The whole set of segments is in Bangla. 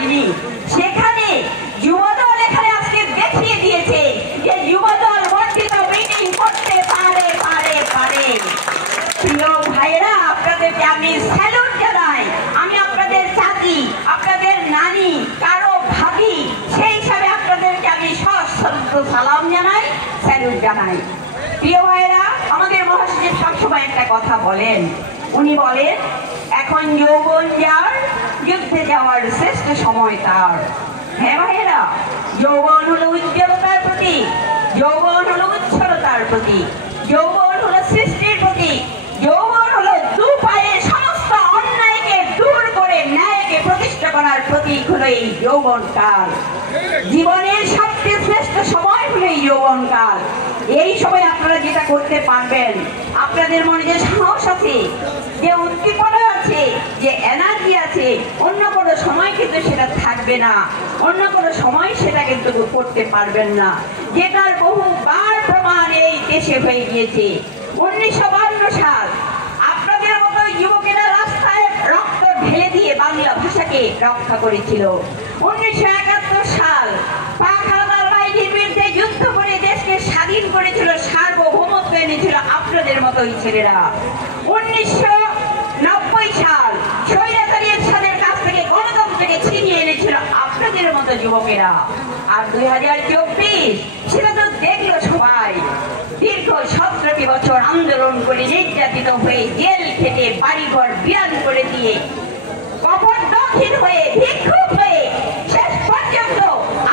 পারিনি, সেখানে যুবদল এখানে আজকে দেখিয়ে দিয়েছে যে যুবদল বর্ধিত মিটিং করতে পারে পারে পারে। প্রিয় ভাইরা, আপনাদেরকে আমি স্যালুট জানাই। আমি আপনাদের চাচি, আপনাদের নানি, কারো ভাবি, সেই হিসাবে আপনাদেরকে আমি সশ্রদ্ধ সালাম জানাই, স্যালুট জানাই। প্রিয় ভাইরা, আমাদের মহাসচিব সবসময় একটা কথা বলেন, উনি বলেন এখন যৌবন যার, যুদ্ধে যাওয়ার শ্রেষ্ঠ সময় তার। হ্যাঁ ভাইয়েরা, যৌবন হলো উজ্জ্বলতার প্রতীক, যৌবন হলো উচ্ছলতার প্রতীক, যৌবন হলো সৃষ্টির প্রতীক, যৌবন হলো দু পায়ে সমস্ত অন্যায়কে দূর করে ন্যায়কে প্রতিষ্ঠা করার প্রতীক হলো এই যৌবনকাল। জীবনের সবচেয়ে শ্রেষ্ঠ সময় হলো এই যৌবনকাল। এই সময় আপনারা যেটা করতে পারবেন, আপনাদের মনে যে সাহস আছে, যে উদ্দীপনা আছে, যে এনার্জি আছে, অন্য কোনো সময় কিন্তু সেটা থাকবে না, অন্য কোনো সময় সেটা কিন্তু করতে পারবেন না। যেটার বহুবার প্রমাণ এই দেশে হয়ে গিয়েছে। 1952 সাল আপনাদের মতো যুবকেরা রাস্তায় রক্ত ঢেলে দিয়ে বাংলা ভাষাকে রক্ষা করেছিল। 1971 সাল পাক হানাদার বাহিনীর বিরুদ্ধে যুদ্ধ করে দেশকে স্বাধীন করেছিল, সার্বভৌমত্ব এনেছিল আপনাদের মতোই ছেলেরা। 1990 সাল স্বৈরাচারী এরশাদের কাছ থেকে গণতন্ত্রকে ছিনিয়ে এনেছিল আপনাদের মতো যুবকেরা। আর 2024 সেটা তো দেখলো সবাই। দীর্ঘ 17টি বছর আন্দোলন করে নির্যাতিত হয়ে জেল খেটে বাড়িঘর বিরান করে দিয়ে কপটহীন হয়ে ভিক্ষুক হয়ে শেষ পর্যন্ত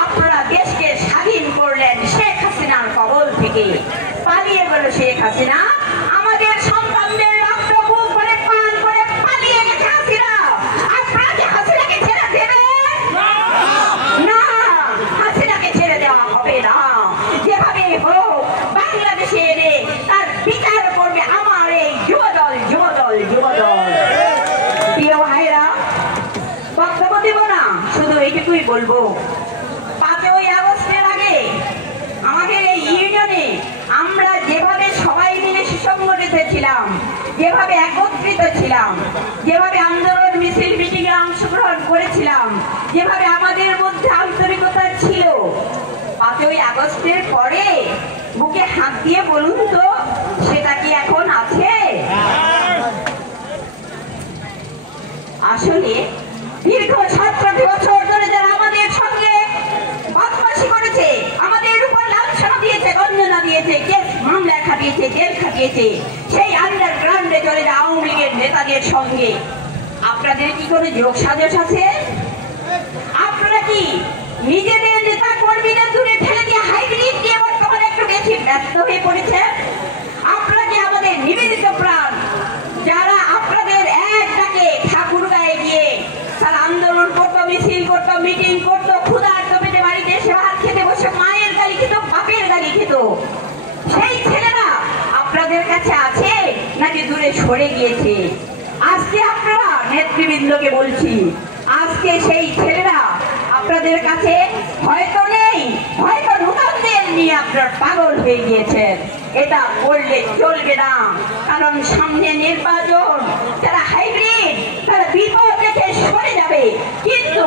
আপনারা দেশকে স্বাধীন করলেন শেখ হাসিনার কবল থেকে। পালিয়ে গেল শেখ হাসিনা, আমাদের সন্তানদের রক্ত বুক করে পান করে পালিয়ে গেছে হাসিনা। আপনারা কি হাসিনাকে ছেড়ে দেবেন? না, হাসিনাকে ছেড়ে দেওয়া হবে না। যেভাবে হোক বাংলাদেশে এনে তার বিচার করবে আমার এই যুবদল যুবদল যুবদল। প্রিয় ভাইরা, বক্তব্য দেব না, শুধু এইটুকুই বলবো, 5ই আগস্টের আগে আমাদের এই ইউনিয়নে আমরা যেভাবে সবাই মিলে সুসংগঠিত ছিলাম, যেভাবে একত্রিত ছিলাম, যেভাবে আন্দোলন মিছিল মিটিং এ অংশগ্রহণ করেছিলাম, যেভাবে আমাদের মধ্যে আন্তরিকতা ছিল, 5ই আগস্টের পরে বুকে হাত দিয়ে বলুন তো সেটা কি এখন আছে? আসলে দীর্ঘ 17 বছর ধরে যারা আমাদের সঙ্গে বদমাশি করেছে, আমাদের উপর লাঞ্ছনা দিয়েছে, গঞ্জনা দিয়েছে, কেস মামলা খাটিয়েছে, জেল খাটিয়েছে, সেই আন্ডারগ্রাউন্ডে চলে যায় আওয়ামী লীগের নেতাদের সঙ্গে আপনাদের কি কোনো যোগ সাজস আছে? আপনারা কি নিজেদের নেতা কর্মীদের দূরে ঠেলে দিয়ে হাইব্রিড দিয়ে বর্তমানে একটু বেশি ব্যস্ত হয়ে পড়েছে? আপনারা কি আমাদের নিবেদিত প্রাণ যারা আপনাদের এক ডাকে ঠাকুরগাঁয়ে গিয়ে তারা আন্দোলন করতো, মিছিল করতো, মিটিং করতো, ক্ষুধার্ত পেটে বাড়িতে এসে ভাত খেতে বসে মায়ের গালি খেত, বাপের গালি খেত, সেই ছেলেরা আপনাদের কাছে আছে নাকি দূরে সরে গিয়েছে? আজকে আপনারা নেতৃবৃন্দকে বলছি, আজকে সেই ছেলেরা আপনাদের কাছে হয়তো নেই, হয়তো নতুনদের নিয়ে আপনারা পাগল হয়ে গিয়েছেন। এটা করলে চলবে না, কারণ সামনে নির্বাচন। যারা হাইব্রিড তারা বিপদ দেখে সরে যাবে, কিন্তু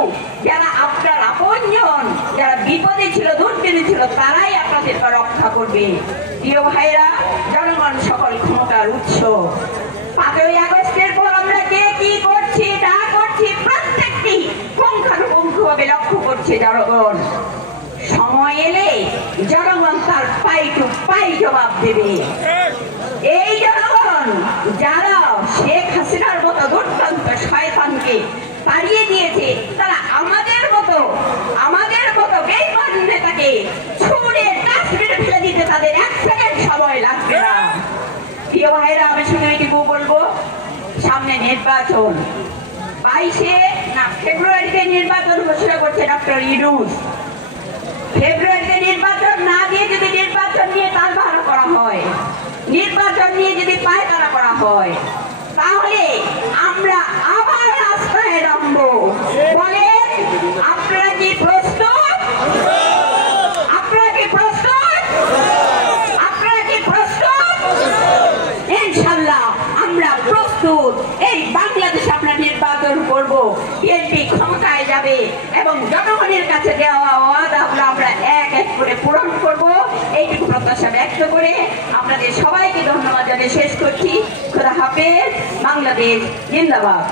যারা আপনার আপনজন, যারা বিপদে ছিল, দুর্দিনে ছিল, তারাই আপনাদেরকে রক্ষা করবে। প্রিয় ভাইরা, জনগণ সকল ক্ষমতার উৎস। 5ই আগস্টের পর আমরা কে কি করছি না করছি প্রত্যেকটি পুঙ্খানুপুঙ্খভাবে লক্ষ্য করছে জনগণ। সময় এলে জনগণ তার পাই টু পাই জবাব দেবে। এই জনগণ যারা শেখ হাসিনার মতো দুর্দান্ত শয়তানকে তাড়িয়ে দিয়েছে, তারা আমাদের মতো বেঈমান নেতাকে ছুঁড়ে ডাস্টবিনে ফেলে দিতে তাদের 1 সেকেন্ড সময় লাগবে না। প্রিয় ভাইরা, আমি শুধু এটুকু বলবো, সামনে নির্বাচন, 22 ফেব্রুয়ারিতে নির্বাচন ঘোষণা করছে ডক্টর ইউনূস। ফেব্রুয়ারিতে নির্বাচন না দিয়ে যদি নির্বাচন নিয়ে তালবাহানা করা হয়, নির্বাচন নিয়ে যদি পায়তারা করা হয়, তাহলে আমরা আবার রাস্তায় নামবো। বলেন, আপনারা কি প্রস্তুত? আপনারা কি প্রস্তুত? আপনারা কি প্রস্তুত? ইনশাআল্লাহ আমরা প্রস্তুত। এই বাংলাদেশে আমরা নির্বাচন করব। বিএনপি ক্ষমতায় যাবে এবং জনগণের কাছে দেওয়া ওয়াদাগুলো আমরা এক এক করে পূরণ করব, এইটুকু প্রত্যাশা ব্যক্ত করে আপনাদের সবাইকে ধন্যবাদ জানিয়ে শেষ করছি। খোদা হাফেজ। বাংলাদেশ জিন্দাবাদ।